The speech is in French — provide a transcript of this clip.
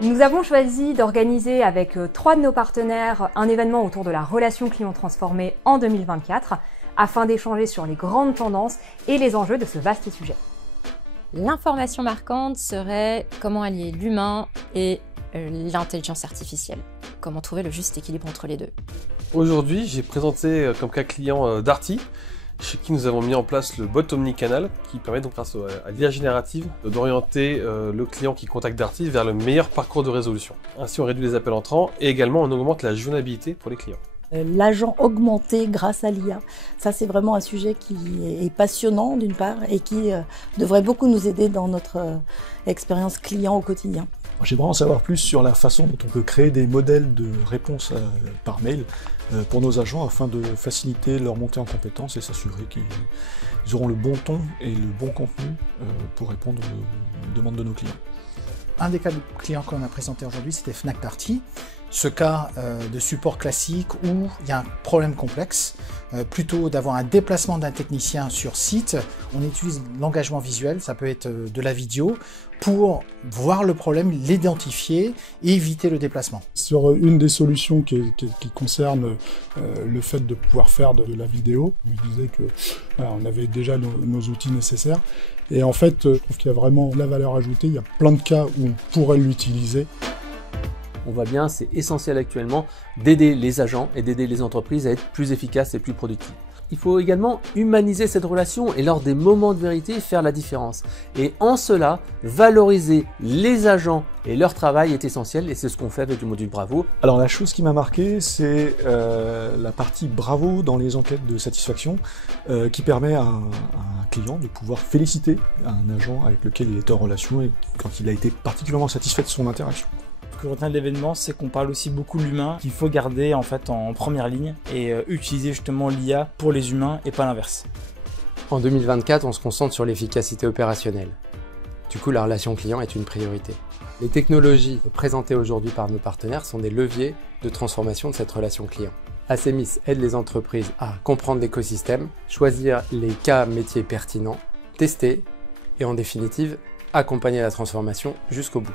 Nous avons choisi d'organiser avec 3 de nos partenaires un événement autour de la relation client transformée en 2024 afin d'échanger sur les grandes tendances et les enjeux de ce vaste sujet. L'information marquante serait comment allier l'humain et l'intelligence artificielle. Comment trouver le juste équilibre entre les deux. Aujourd'hui, j'ai présenté comme cas client Darty, chez qui nous avons mis en place le bot omnicanal qui permet donc grâce à l'IA générative d'orienter le client qui contacte Darty vers le meilleur parcours de résolution. Ainsi on réduit les appels entrants et également on augmente la joignabilité pour les clients. L'agent augmenté grâce à l'IA, ça c'est vraiment un sujet qui est passionnant d'une part et qui devrait beaucoup nous aider dans notre expérience client au quotidien. J'aimerais en savoir plus sur la façon dont on peut créer des modèles de réponse par mail pour nos agents afin de faciliter leur montée en compétences et s'assurer qu'ils auront le bon ton et le bon contenu pour répondre aux demandes de nos clients. Un des cas de clients qu'on a présenté aujourd'hui, c'était Fnac Darty. Ce cas de support classique où il y a un problème complexe, plutôt d'avoir un déplacement d'un technicien sur site, on utilise l'engagement visuel, ça peut être de la vidéo, pour voir le problème, l'identifier et éviter le déplacement. Sur une des solutions qui concerne le fait de pouvoir faire de la vidéo, on me disait que on avait déjà nos outils nécessaires. Et en fait, je trouve qu'il y a vraiment la valeur ajoutée. Il y a plein de cas où on pourrait l'utiliser. On voit bien, c'est essentiel actuellement d'aider les agents et d'aider les entreprises à être plus efficaces et plus productives. Il faut également humaniser cette relation et lors des moments de vérité faire la différence. Et en cela, valoriser les agents et leur travail est essentiel et c'est ce qu'on fait avec le module Bravo. Alors la chose qui m'a marqué, c'est la partie Bravo dans les enquêtes de satisfaction qui permet à un client de pouvoir féliciter un agent avec lequel il était en relation et quand il a été particulièrement satisfait de son interaction. Ce que je retiens de l'événement, c'est qu'on parle aussi beaucoup de l'humain, qu'il faut garder en fait en première ligne et utiliser justement l'IA pour les humains et pas l'inverse. En 2024, on se concentre sur l'efficacité opérationnelle. Du coup, la relation client est une priorité. Les technologies présentées aujourd'hui par nos partenaires sont des leviers de transformation de cette relation client. Acemis aide les entreprises à comprendre l'écosystème, choisir les cas métiers pertinents, tester et en définitive, accompagner la transformation jusqu'au bout.